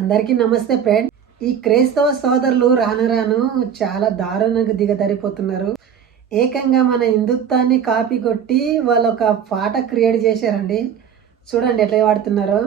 అందరికీ నమస్తే ఫ్రెండ్. ఈ క్రైస్తవ సోదరులు రాను రాను చాలా దారుణంగా దిగజారిపోతున్నారు. ఏకంగా మన హిందుత్వాన్ని కాపీ కొట్టి వాళ్ళు ఒక పాట క్రియేట్ చేశారండి. చూడండి ఎట్లా వాడుతున్నారో.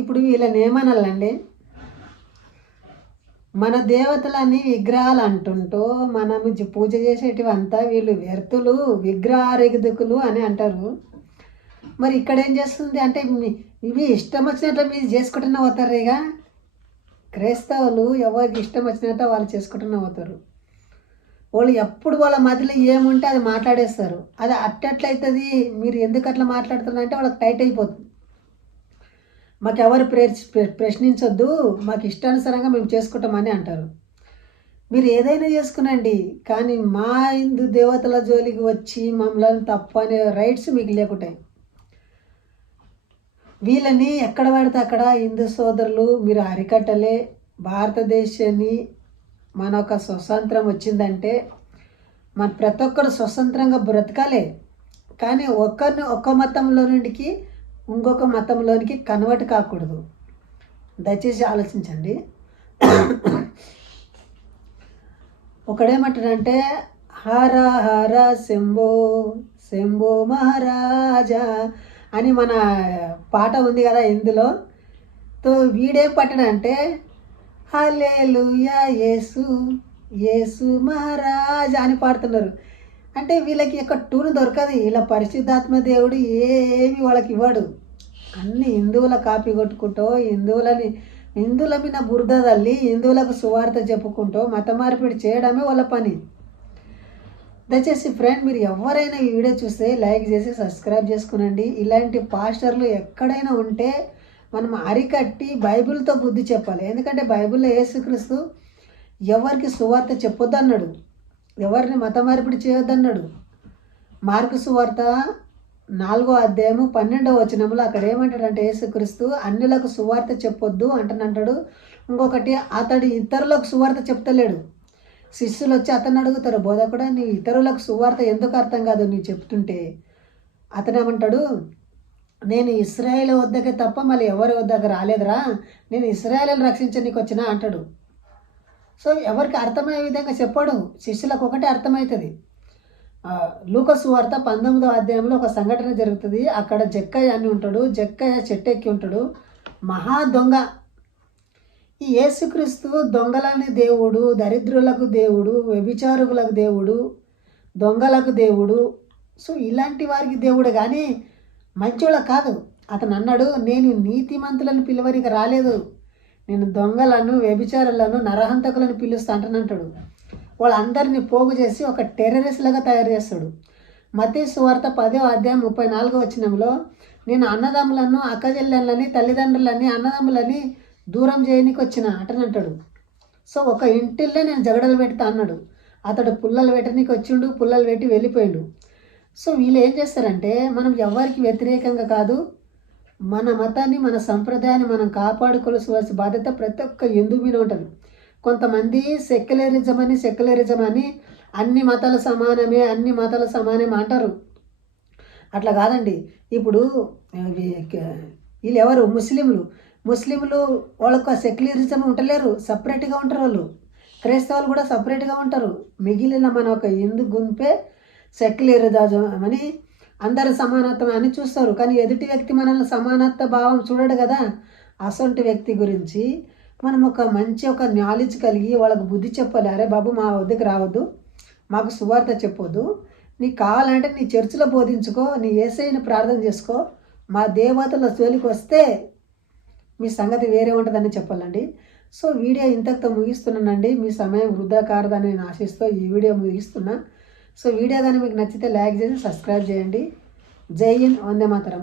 ఇప్పుడు వీళ్ళని ఏమనాలండి? మన దేవతలని విగ్రహాలు అంటుంటూ మనం పూజ చేసేటివంతా వీళ్ళు వ్యర్థులు, విగ్రహారెగుదుకులు అని అంటారు. మరి ఇక్కడ ఏం చేస్తుంది అంటే ఇవి ఇష్టం వచ్చినట్లు మీరు చేసుకుంటున్నా పోతారు. ఇక క్రైస్తవులు ఎవరికి ఇష్టం వచ్చినట్టు వాళ్ళు చేసుకుంటున్నా పోతారు. వాళ్ళు ఎప్పుడు వాళ్ళ మధ్యలో ఏముంటే అది మాట్లాడేస్తారు. అది అట్టట్లయితుంది. మీరు ఎందుకు అట్లా మాట్లాడుతున్నారంటే వాళ్ళకి టైట్ అయిపోతుంది. మాకెవరు ప్రశ్నించొద్దు, మాకు ఇష్టానుసారంగా మేము చేసుకుంటామని అంటారు. మీరు ఏదైనా చేసుకునండి, కానీ మా హిందూ దేవతల జోలికి వచ్చి మమ్మల్ని తప్పు అనే రైట్స్ మీకు లేకుంటాయి. వీళ్ళని ఎక్కడ పడితే అక్కడ హిందూ సోదరులు మీరు అరికట్టలే. భారతదేశాన్ని మన ఒక స్వతంత్రం వచ్చిందంటే మన ప్రతి ఒక్కరు స్వతంత్రంగా బ్రతకాలే. కానీ ఒక్క మతంలో నుండికి ఇంకొక మతంలోనికి కన్వర్ట్ కాకూడదు. దయచేసి ఆలోచించండి. ఒకడేమంటాడంటే హర హర శంభో శంభో మహారాజా అని మన పాట ఉంది కదా ఇందులో. తో వీడేం పట్టాడంటే హల్లెలూయా యేసు యేసు మహారాజా అని పాడుతున్నారు. అంటే వీళ్ళకి ఒక టూన్ దొరకదు. ఇలా పరిశుద్ధాత్మ దేవుడు ఏమి వాళ్ళకి ఇవ్వడు. అన్ని హిందువుల కాపీ కొట్టుకుంటూ హిందువుల మీద బురద తల్లి హిందువులకు సువార్త చెప్పుకుంటూ మత మార్పిడి చేయడమే వాళ్ళ పని. దయచేసి ఫ్రెండ్, మీరు ఎవరైనా ఈ వీడియో చూస్తే లైక్ చేసి సబ్స్క్రైబ్ చేసుకునండి. ఇలాంటి పాస్టర్లు ఎక్కడైనా ఉంటే మనం అరికట్టి బైబిల్తో బుద్ధి చెప్పాలి. ఎందుకంటే బైబిల్లో యేసుక్రీస్తు ఎవరికి సువార్త చెప్పొద్దు అన్నాడు, ఎవరిని మత మార్పిడి చేయొద్దన్నాడు. మార్కు సువార్త 4వ అధ్యాయము 12వ వచనంలో అక్కడ ఏమంటాడంటే యేసుక్రీస్తు అన్యులకు సువార్త చెప్పొద్దు అంటాడు. ఇంకొకటి అతడు ఇతరులకు సువార్త చెప్తలేడు. శిష్యులు వచ్చి అతను అడుగుతారు, బోధకుడా నీ ఇతరులకు సువార్త ఎందుకు అర్థం కాదు నీవు చెప్తుంటే? అతను ఏమంటాడు, నేను ఇశ్రాయేలు వద్దకే తప్ప మళ్ళీ ఎవరి వద్దకు రాలేదురా, నేను ఇశ్రాయేలును రక్షించడానికి వచ్చినా అంటాడు. సో ఎవరికి అర్థమయ్యే విధంగా చెప్పాడు. శిష్యులకు ఒకటే అర్థమవుతుంది. లూకా సువార్త 19వ అధ్యాయంలో ఒక సంఘటన జరుగుతుంది. అక్కడ జక్కయ్య అని ఉంటాడు. జక్కయ్య చెట్టెక్కి ఉంటాడు, మహా దొంగ. ఈ యేసుక్రీస్తు దొంగలని దేవుడు, దరిద్రులకు దేవుడు, వ్యభిచారులకు దేవుడు, దొంగలకు దేవుడు. సో ఇలాంటి వారికి దేవుడు కానీ మంచోళ్ళ కాదు. అతను అన్నాడు, నేను నీతిమంతులను పిలువరికి రాలేదు, నేను దొంగలను, వ్యభిచారులను, నరహంతకులను పిలుస్తా అంటాడు. వాళ్ళందరినీ పోగు చేసి ఒక టెర్రరిస్ట్లుగా తయారు చేస్తాడు. మత్తయి సువార్త 10వ అధ్యాయం 34వ వచనంలో నేను అన్నదమ్ములను, అక్కచెల్లెళ్ళని, తల్లిదండ్రులని, అన్నదమ్ములని దూరం చేయనికి వచ్చిన అంటాడు. సో ఒక ఇంటిల్లే నేను జగడలు పెడతా అన్నాడు. అతడు పుల్లలు పెట్టడానికి వచ్చిండు, పుల్లలు పెట్టి వెళ్ళిపోయిండు. సో వీళ్ళు ఏం చేస్తారంటే మనం ఎవరికి వ్యతిరేకంగా కాదు, మన మతాన్ని మన సంప్రదాయాన్ని మనం కాపాడుకోవాల్సిన బాధ్యత ప్రతి ఒక్క హిందూ మీద ఉంటుంది. కొంతమంది సెక్యులరిజం అని అన్ని మతాలు సమానమే అంటారు. అట్లా కాదండి. ఇప్పుడు వీళ్ళు ఎవరు ముస్లింలు వాళ్ళకు సెక్యులరిజం ఉంటలేరు, సపరేట్గా ఉంటారు వాళ్ళు. క్రైస్తవులు కూడా సపరేట్గా ఉంటారు. మిగిలిన మన ఒక హిందూ గుంపే సెక్యులరిజం అని అందరు సమానత్వం అని చూస్తారు. కానీ ఎదుటి వ్యక్తి మనల్ని సమానత్వ భావం చూడడు కదా. అసొంటి వ్యక్తి గురించి మనం ఒక నాలెడ్జ్ కలిగి వాళ్ళకు బుద్ధి చెప్పాలి. అరే బాబు మా వద్దకు రావద్దు, మాకు సువార్త చెప్పొద్దు, నీకు కావాలంటే నీ చర్చిలో బోధించుకో, నీ యేసయ్యని ప్రార్థన చేసుకో, మా దేవతల జోలికి వస్తే మీ సంగతి వేరే ఉంటుందని చెప్పాలండి. సో వీడియో ఇంతటితో ముగిస్తున్నానండి. మీ సమయం వృధా కారదని నేను ఆశిస్తూ ఈ వీడియో ముగిస్తున్నా. సో వీడియో కానీ మీకు నచ్చితే లైక్ చేసి సబ్స్క్రైబ్ చేయండి. జై హింద్, వందే మాతరం.